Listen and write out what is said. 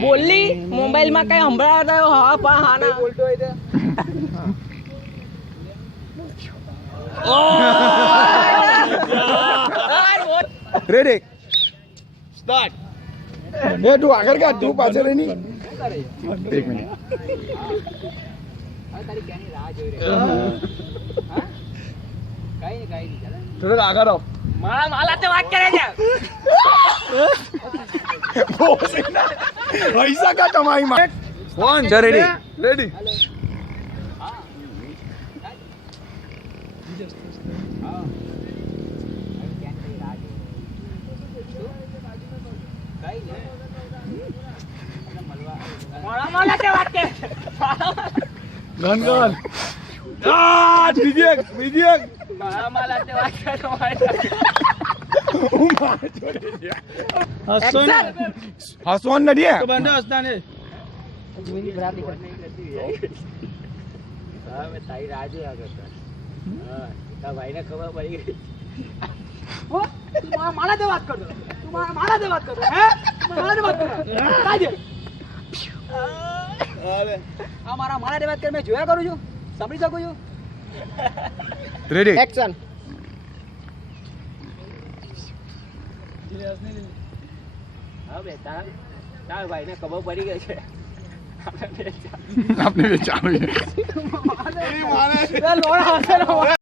બોલી મોબાઈલ માં કઈ સંભળાતા હા પા હા ના બોલતો હોય રેડી સ્ટાર્ટ એ તું આગળ કાઢ તું પાછળ એની એક મિનિટ થોડુંક આગળ આવ માલા તે વાત કરે છે પૈસા કા તમારી માં ફોન છે રેડી રેડી માલા તે વાત કરે ગન ગન આ બીજી એક માલા તે વાત કરે હસવાન નથી તો બંધ હસતા ને જોઈની બરાબર હા મે તારી રાજુ આગળ હા તા ભાઈને ખબર પડી ગઈ ઓ તું માલા તે વાત કરતો તું માલા તે વાત કરતો હે તું માલા તે વાત કરતો કાજે અરે આ માલા તે વાત કર મે જોયા કરું છું સાંભળી શકું છું રેડી એક્શન હા બેટા તાર ભાઈને ખબર પડી ગઈ છે આપણે ચાલુ છે લોડા